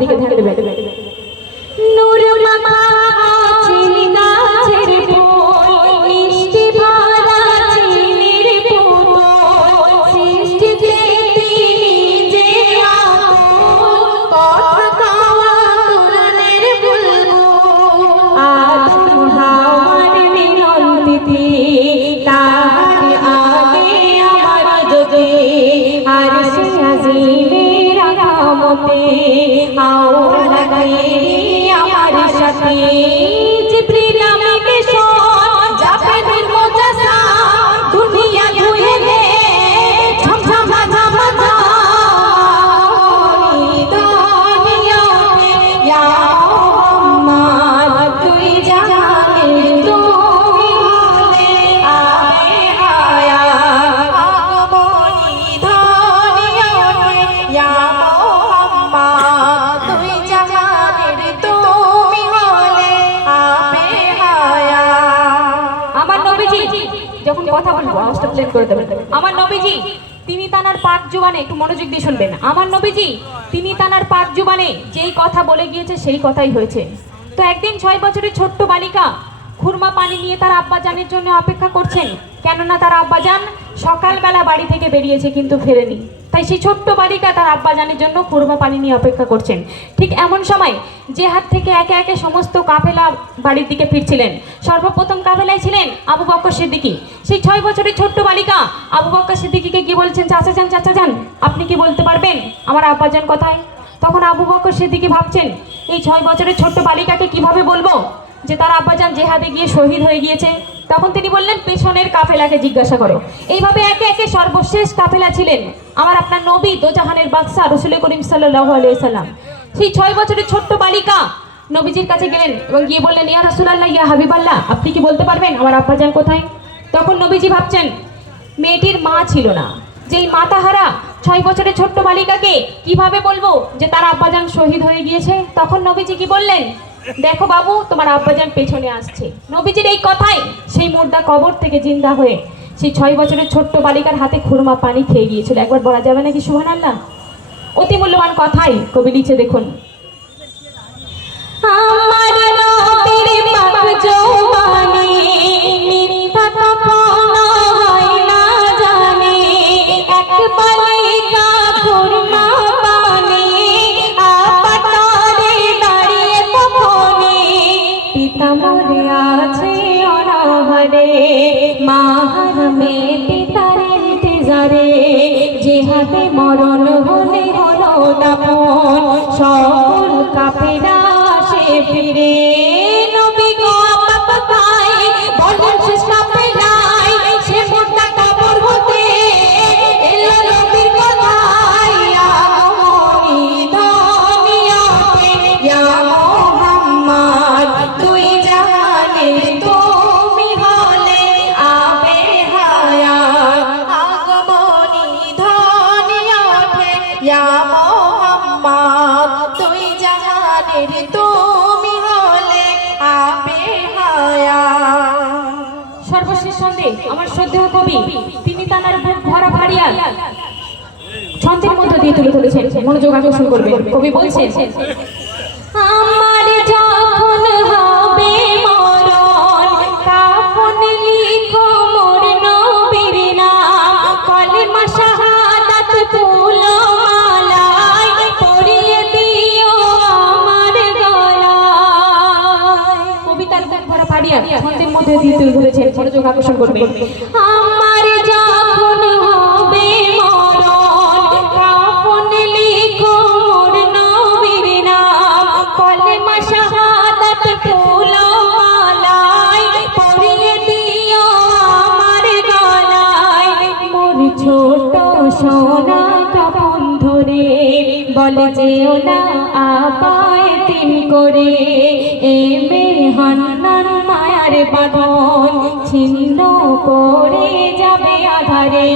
দিকে ধ্যান দেবে। নূর মাখা চিল গাছের ফুল, মিষ্টি ভরা চিনির পুতুল, সৃষ্টিতে তিনি যে আকুল, কথা কওয়া কোরআনের বুলবুল। আদম হাওয়ার মিলনতিথি, তাহার আগে আমার যদি আরশে আজিমের রহমতে আওলা গায়রি আমার সাথে। জিবরিল আমাকে শোন যাবে নূর মুজাসসাম, দুনিয়া ধুয়ে দে ঝমঝমা ঝমঝমা দুনিয়াতে ইয়া মুহাম্মদ তুই জাহানের তুমি হলে আবে হায়াত। আগমনী দুনিয়াতে ইয়া মুহাম্মদ তুই জাহানের তুমি হলে আবে হায়াত। আমার নবীজি যখন কথা বলবো আওয়াজটা প্লে করে দেবেন। আমার নবীজি তিনি তানার পাক জুবানে, একটু মনোযোগ দিয়ে শুনবেন, আমার নবীজি তিনি তানার পাক জুবানে যেই কথা বলে গিয়েছে সেই কথাই হয়েছে। তো একদিন 6 বছরের ছোট্ট বালিকা খুরমা পানি নিয়ে তার আব্বাজানের জন্য অপেক্ষা করছেন, কেননা তার আব্বাজান সকালবেলা বাড়ি থেকে বেরিয়েছে কিন্তু ফেরেনি। তাই সেই ছোট্ট বালিকা তার আব্বাজানের জন্য খুরমা পানি নিয়ে অপেক্ষা করছেন। ঠিক এমন সময় যে হাত থেকে একে একে সমস্ত কাফেলা বাড়ির দিকে ফিরছিলেন, সর্বপ্রথম কাফেলায় ছিলেন আবু বকর সিদ্দিকী। সেই 6 বছরের ছোট্ট বালিকা আবু বকর সিদ্দিকীকে কি বলছেন, চাচা যান আপনি কি বলতে পারবেন আমার আব্বাজান কোথায়? তখন আবু বকর সিদ্দিকী ভাবছেন এই 6 বছরের ছোট্ট বালিকাকে কিভাবে বলবো যে তার আব্বাজান জেহাদে গিয়ে শহীদ হয়ে গিয়েছে। তখন তিনি বললেন পেছনের কাফেলাকে জিজ্ঞাসা করো। এইভাবে একে একে সর্বশেষ কাফেলা ছিলেন আমার আপনার নবী দোজাহানের বাদশা রাসূল করিম সাল্লাল্লাহু আলাইহি ওয়াসাল্লাম। সেই 6 বছরের ছোট্ট বালিকা নবীজির কাছে গেলেন এবং গিয়ে বললেন ইয়া রাসূলুল্লাহ ইয়া হাবিবাল্লাহ আপনি কি বলতে পারবেন আমার আব্বাজান কোথায়? তখন নবীজি ভাবছেন মেয়েটির মা ছিল না, যেই মাতাহারা 6 বছরের ছোট্ট বালিকাকে কিভাবে বলবো যে তার আব্বাজান শহীদ হয়ে গিয়েছে? তখন নবীজি কি বললেন, দেখো বাবু তোমার আব্বাজান পেছনে আসছে। নবীজির এই কথায় সেই মুর্দা কবর থেকে জিন্দা হয়ে সেই 6 বছরের ছোট্ট বালিকার হাতে খুরমা পানি খেয়ে গিয়েছিল। একবার বলা যাবে নাকি সুবহানাল্লাহ? অতি মূল্যবান কথাই কবি লিখে দেখুন। আমার নবীর পাক জওয়ানি মিথ্যা কখনো হয় না জানি, এক বালিকা খুরমা পানি আপাতরে দাঁড়িয়ে তখনই, পিতা মরে আছে অনাহারে মাহারমে পিতার ইন্তজারে, জিহাদে মরণ হলে হলো দাফন সকল কাফেলা আসে ফিরে। নবী গো আপা কোথায় বলেন শেষ কাফেলায়, সে মুর্দা কবর হতে এলো নবীর কথায়। আগমনী দুনিয়াতে ইয়া মুহাম্মদ তুই জাহানের তুমি হলে আবে হায়াত। আগমনী দুনিয়াতে ইয়া মুহাম্মদ তুই জাহানের তুমি হলে আবে হায়াত। সর্বশেষ ছন্দে আমার শ্রদ্ধেয় কবি তিনি তার বুক ভরা ভারিয়া ছন্দের মধ্য দিয়ে তুলে ধরেছেন, মনোযোগ আকর্ষণ করবেন। কবি বলছেন আমার যখন হবে মরণ কাফন লিখো মোর নবীর নাম, কলেমা শাহাদাত ফুল মালায় পরিয়ে দিও আমার গলায়। কবিতার বুক ভরা ভারিয়া ছন্দের মধ্যে দিয়ে তুলে ধরেছেন, মনোযোগ আকর্ষণ করবেন। আমার যখন হবে মরণ কাফন লিখো মোর নবীর নাম, কলেমা শাহাদাত ফুল মালায় পরিয়ে দিও আমার গলায়। মোর ছোট সোনা কাফন ধরে বলে যেও না আপায় তিন করে, এ মেহান্নান মায়ার বাঁধন ছিন্ন করে যাবে আধারে।